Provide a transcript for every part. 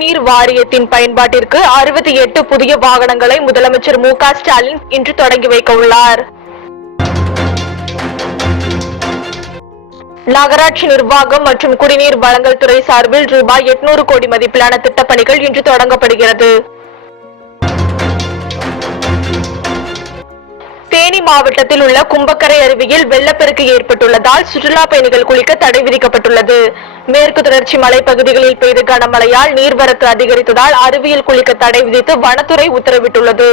குடிநீர் வாரியத்தின் பயன்பாட்டிற்கு அறுபத்தி எட்டு புதிய வாகனங்களை முதலமைச்சர் மு க ஸ்டாலின் இன்று தொடங்கி வைக்க உள்ளார். நகராட்சி நிர்வாகம் மற்றும் குடிநீர் வழங்கல் துறை சார்பில் ரூபாய் எட்நூறு கோடி மதிப்பிலான திட்டப்பணிகள் இன்று தொடங்கப்படுகிறது. தேனி மாவட்டத்தில் உள்ள கும்பக்கரை அருவியில் வெள்ளப்பெருக்கு ஏற்பட்டுள்ளதால் சுற்றுலா பயணிகள் குளிக்க தடை விதிக்கப்பட்டுள்ளது. மேற்கு தொடர்ச்சி மலைப்பகுதிகளில் பெய்த கனமழையால் நீர்வரத்து அதிகரித்ததால் அருவியில் குளிக்க தடை விதித்து வனத்துறை உத்தரவிட்டுள்ளது.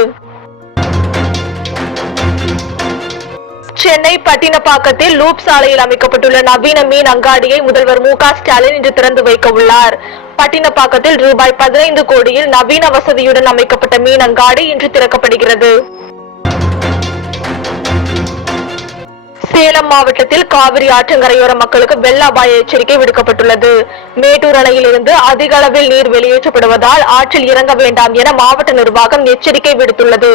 சென்னை பட்டினப்பாக்கத்தில் லூப் சாலையில் அமைக்கப்பட்டுள்ள நவீன மீன் அங்காடியை முதல்வர் மு ஸ்டாலின் இன்று திறந்து வைக்க உள்ளார். பட்டினப்பாக்கத்தில் ரூபாய் பதினைந்து கோடியில் நவீன வசதியுடன் அமைக்கப்பட்ட மீன் அங்காடி இன்று திறக்கப்படுகிறது. சேலம் மாவட்டத்தில் காவிரி ஆற்றங்கரையோர மக்களுக்கு வெள்ள அபாய எச்சரிக்கை விடுக்கப்பட்டுள்ளது. மேட்டூர் அணையிலிருந்து அதிக அளவில் நீர் வெளியேற்றப்படுவதால் ஆற்றில் இறங்க வேண்டாம் என மாவட்ட நிர்வாகம் எச்சரிக்கை விடுத்துள்ளது.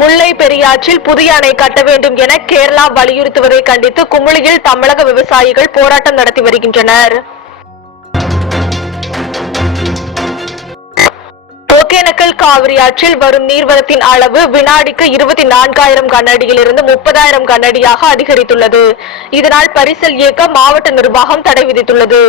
முல்லை பெரியாற்றில் புதிய அணை கட்ட வேண்டும் என கேரளா வலியுறுத்துவதை கண்டித்து குமுளியில் தமிழக விவசாயிகள் போராட்டம் நடத்தி வருகின்றனர். ஒகேனக்கல் காவிரி ஆற்றில் வரும் நீர்வரத்தின் அளவு வினாடிக்கு இருபத்தி நான்காயிரம் கனஅடியிலிருந்து முப்பதாயிரம் கனஅடியாக அதிகரித்துள்ளது. இதனால் பரிசல் இயக்க மாவட்ட நிர்வாகம் தடை விதித்துள்ளது.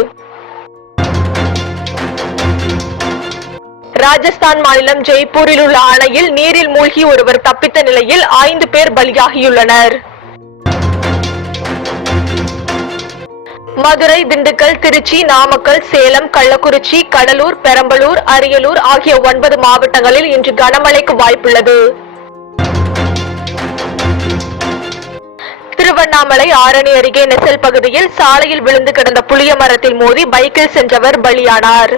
ராஜஸ்தான் மாநிலம் ஜெய்ப்பூரில் உள்ள அணையில் நீரில் மூழ்கி ஒருவர் தப்பித்த நிலையில் ஐந்து பேர் பலியாகியுள்ளனர். மதுரை திண்டுக்கல் திருச்சி நாமக்கல் சேலம் கள்ளக்குறிச்சி கடலூர் பெரம்பலூர் அரியலூர் ஆகிய ஒன்பது மாவட்டங்களில் இன்று கனமழைக்கு வாய்ப்புள்ளது. திருவண்ணாமலை ஆரணி அருகே நெசல் பகுதியில் சாலையில் விழுந்து கிடந்த புளிய மரத்தில் மோதி பைக்கில் சென்றவர் பலியானார்.